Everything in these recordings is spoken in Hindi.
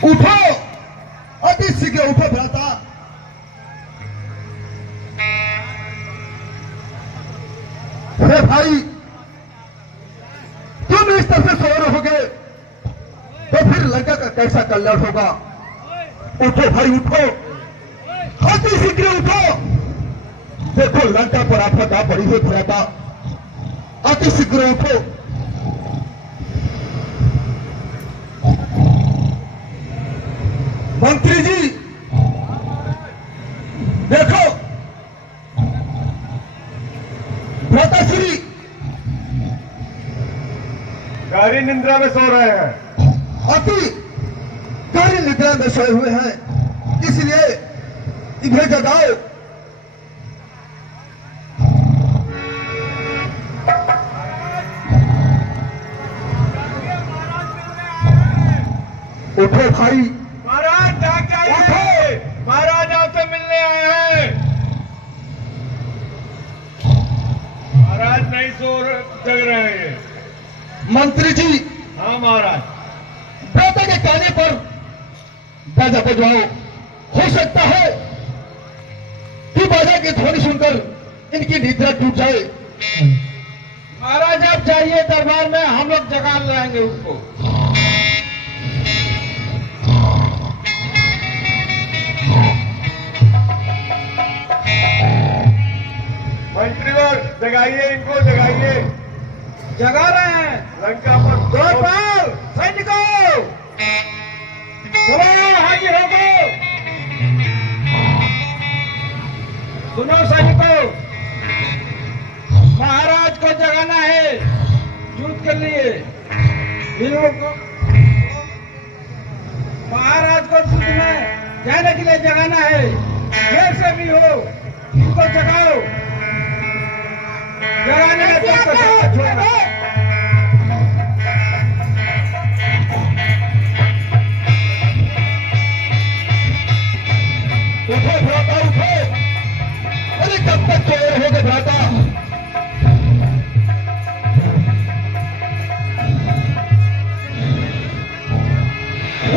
उठो, अति शीघ्र उठो भ्राता। अरे भाई, तुम इस तरह से सो रहोगे तो फिर लंका का कैसा कल्याण होगा। उठो भाई उठो, अति शीघ्र उठो। देखो लंका पर आपदा पड़ी है भ्राता, अति शीघ्र उठो। मंत्री जी देखो, भ्राताश्री गहरी निद्रा में सो रहे हैं। अति गहरी निद्रा में सोए हुए हैं, इसलिए इन्हें जगाओ। उठो भाई, महाराज जाग जाइए, महाराज आपसे मिलने आए हैं। महाराज नहीं जग रहे हैं। मंत्री जी हाँ महाराज। भ्राता के कहने पर बाजा बजवाओ। हो सकता है कि बाजा की ध्वनि सुनकर इनकी निद्रा टूट जाए। महाराज आप जाइए दरबार में, हम लोग जगा लाएंगे उसको। मंत्रीवर जगाइए, इनको जगाइए। जगा रहे हैं। लंका पर गोपाल सैनिकों, सुनो हाजिर हो गए। सुनो सैनिकों, महाराज को जगाना है युद्ध के लिए। इन लोगों को महाराज को युद्ध में जाने के लिए जगाना है। जैसे भी हो इनको जगाओ। जगाने में छोड़ना। उठो भ्राता उठो, अरे कब तक सोए रहोगे भ्राता।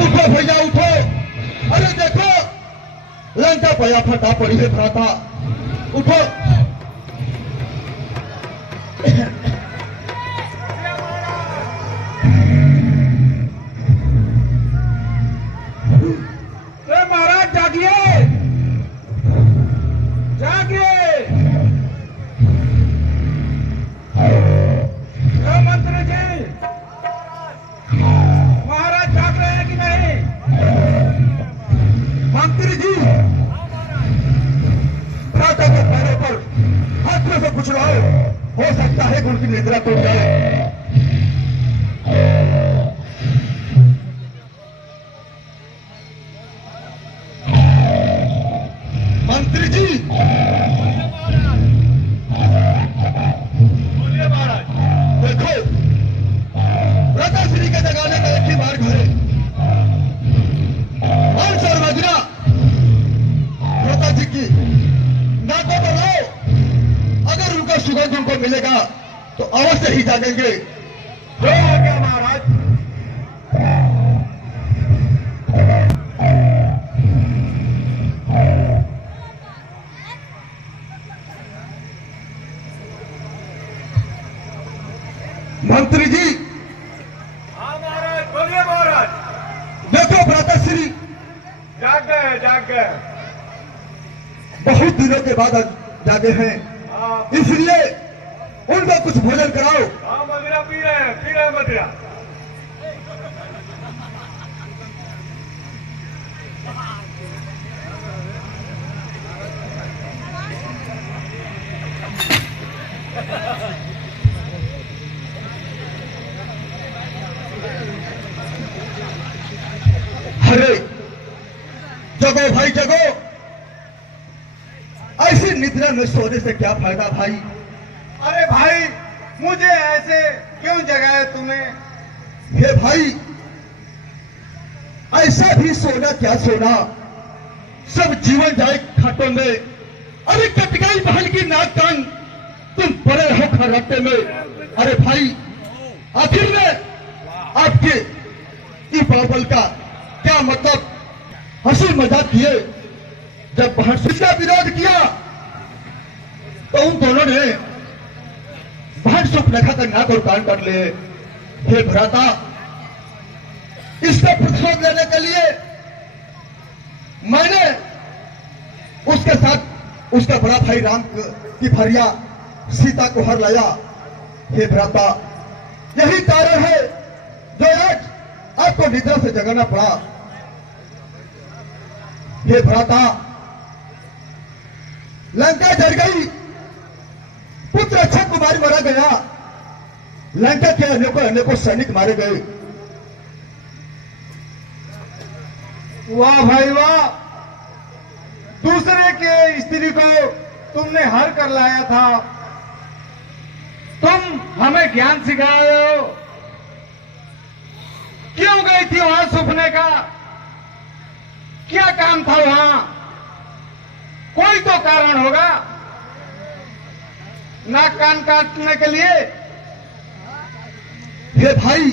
उठो भैया उठो, अरे देखो लंका पया फटा पड़ी है भ्राता, उठो। महाराज जागिए, जागिए। मंत्री जी, महाराज जाग रहे हैं कि नहीं? मंत्री जी भ्राता के पैरों पर हाथों से कुछ लाओ, हो सकता है कि उनकी निद्रा टूट जाए। मंत्री जी बोलिए महाराज। देखो भ्राताश्री के जगाने का एक ही मार्ग है, मांस और मदिरा भ्राता जी की नाकों पर लाओ। अगर उनका सुगंध उनको मिलेगा तो अवश्य ही जागेंगे। जो हो गया महाराज। मंत्री जी हाँ महाराज, बोलिए महाराज। देखो भ्राताश्री जाग गए, जाग गए। बहुत दिनों के बाद जागे हैं, हाँ इसलिए उनका कुछ भोजन कराओ। हाँ, मदिरा पी रहे हैं, पी रहे हैं मदिरा। अरे जगो भाई जगो, ऐसी निद्रा में सोने से क्या फायदा भाई। अरे भाई, मुझे ऐसे क्यों जगाया तुम्हें? हे भाई, ऐसा भी सोना क्या सोना, सब जीवन जाए खाटों में। अरे कटकाई बहन की नाक कान तुम पड़े हो खर्राटे में। अरे भाई, आखिर में आपके ई पागल का क्या मतलब हंसी मजाक किए। जब महर्षि का विरोध किया तो उन दोनों ने भान सुपनेखा का नाक और कान काट लिए। हे भ्राता, इसका प्रतिशोध लेने के लिए मैंने उसके साथ उसका बड़ा भाई राम की भार्या सीता को हर लाया। हे भ्राता, यही कारण है जो आज आपको निद्रा से जगाना पड़ा। हे भ्राता, लंका जल गई, पुत्र अक्षय कुमार मारा गया, लंका के अनेकों अनेकों सैनिक मारे गए। वाह भाई वाह, दूसरे के स्त्री को तुमने हर कर लाया था, तुम हमें ज्ञान सिखा रहे हो। क्यों गई थी वहां सुपने का? क्या काम था वहां? कोई तो कारण होगा नाक कान काटने के लिए। हे भाई,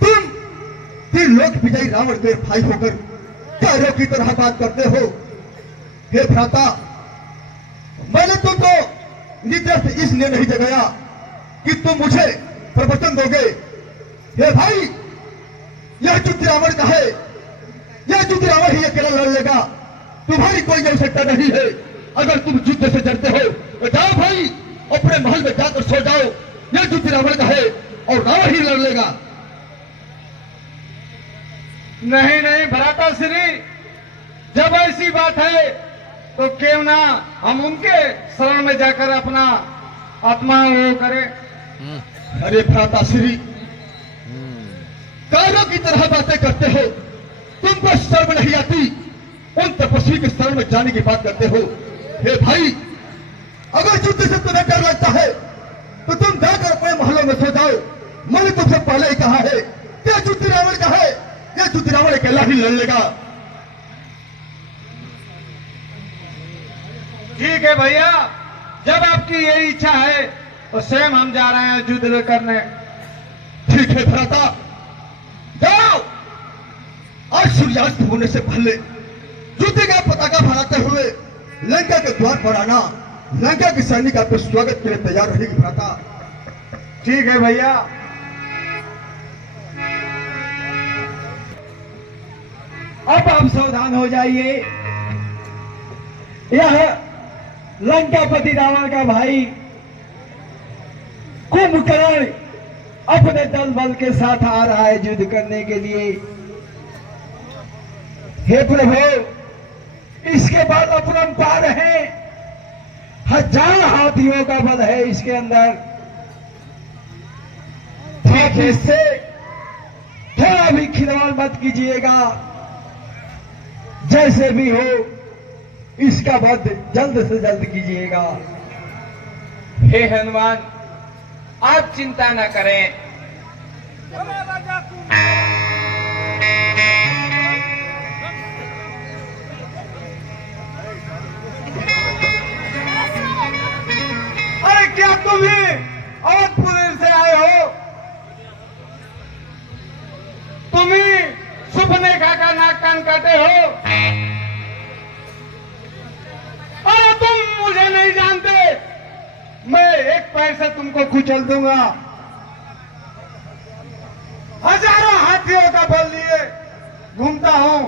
तुम तीन लोक विजयी रावण के भाई होकर प्यारों की तरह बात करते हो। हे भ्राता, मैंने तुमको निद्रा से इसलिए नहीं जगाया कि तुम मुझे प्रवचन दोगे। हे भाई, यह युद्ध रावण का है, यह युद्ध रावण ही अकेला लड़ लेगा, तुम्हारी कोई आवश्यकता नहीं है। अगर तुम युद्ध से डरते हो तो जाओ भाई, अपने महल में जाकर सो जाओ। यह युद्ध रावण का है और रावण ही लड़ लेगा। नहीं नहीं भ्राता श्री, जब ऐसी बात है तो क्यों ना हम उनके शरण में जाकर अपना आत्मा वो करें। अरे भ्राता श्री, कायरों की तरह बातें करते हो, तुमको शर्म नहीं आती? उन तपस्वी के शरण में जाने की बात करते हो। हे भाई, अगर युद्ध से तुम्हें डर लगता है तो तुम जाकर अपने महलों में सो जाओ। मैंने तुमसे पहले ही कहा है कि युद्ध रावण का है, यह युद्ध रावण अकेला ही लड़ लेगा। ठीक है भैया, जब आपकी यही इच्छा है तो स्वयं हम जा रहे हैं युद्ध करने। ठीक है भ्राता, जाओ। आज सूर्यास्त होने से पहले युद्ध का पताका फहराते हुए लंका के द्वार पर आना। लंका की सैनिक आपके स्वागत के लिए तैयार रहेगी भ्राता। ठीक है भैया। अब आप सावधान हो जाइए। यह लंकापति रावण का भाई कुंभकर्ण अपने दल बल के साथ आ रहा है युद्ध करने के लिए। हे प्रभु, इसके बाद अपरंपार है, 1000 हाथियों का बल है इसके अंदर। आप इससे थोड़ा भी खिलवाड़ मत कीजिएगा। जैसे भी हो इसका वध जल्द से जल्द कीजिएगा। हे हनुमान, आप चिंता न करें। अरे क्या तुम ही अवधपुर से आए हो? तुम ही सुपनेखा का नाक कान काटे हो? अरे तुम मुझे नहीं जानते, मैं एक पैर से तुमको कुचल दूंगा। 1000 हाथियों का बल लिए घूमता हूं।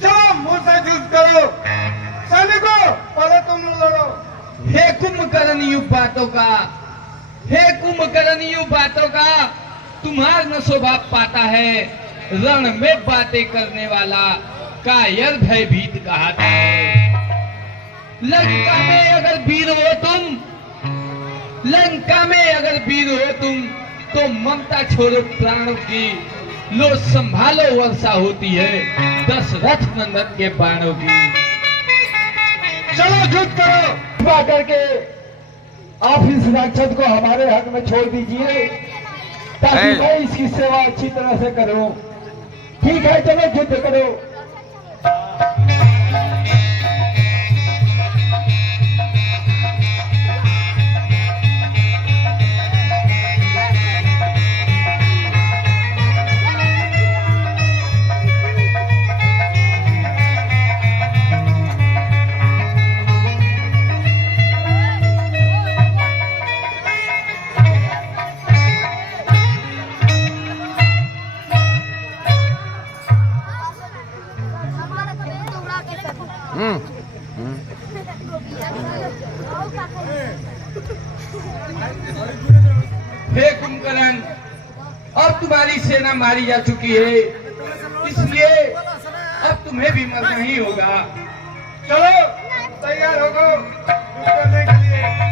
चलो मुझसे युद्ध करो। सैनिकों, पहले तुम लड़ो। हे कुंभकर्ण युग बातों का, हे कुंभकर्ण युग बातों का, तुम्हारा न स्वभाव पाता है। रण में बातें करने वाला कायर भयभीत कहता है। लंका में अगर वीर हो तुम, लंका में अगर वीर हो तुम, तो ममता छोड़ो प्राणों की, लो संभालो वर्षा होती है दशरथ नंदन के बाणों की। चलो युद्ध करो। कृपा करके आप इस राक्षस को हमारे हक में छोड़ दीजिए, ताकि मैं इसकी सेवा अच्छी तरह से करूं। ठीक है, चलो युद्ध करो। तुम्हारी सेना मारी जा चुकी है, इसलिए अब तुम्हें भी मरना ही होगा। चलो तैयार हो गो युद्ध करने के लिए।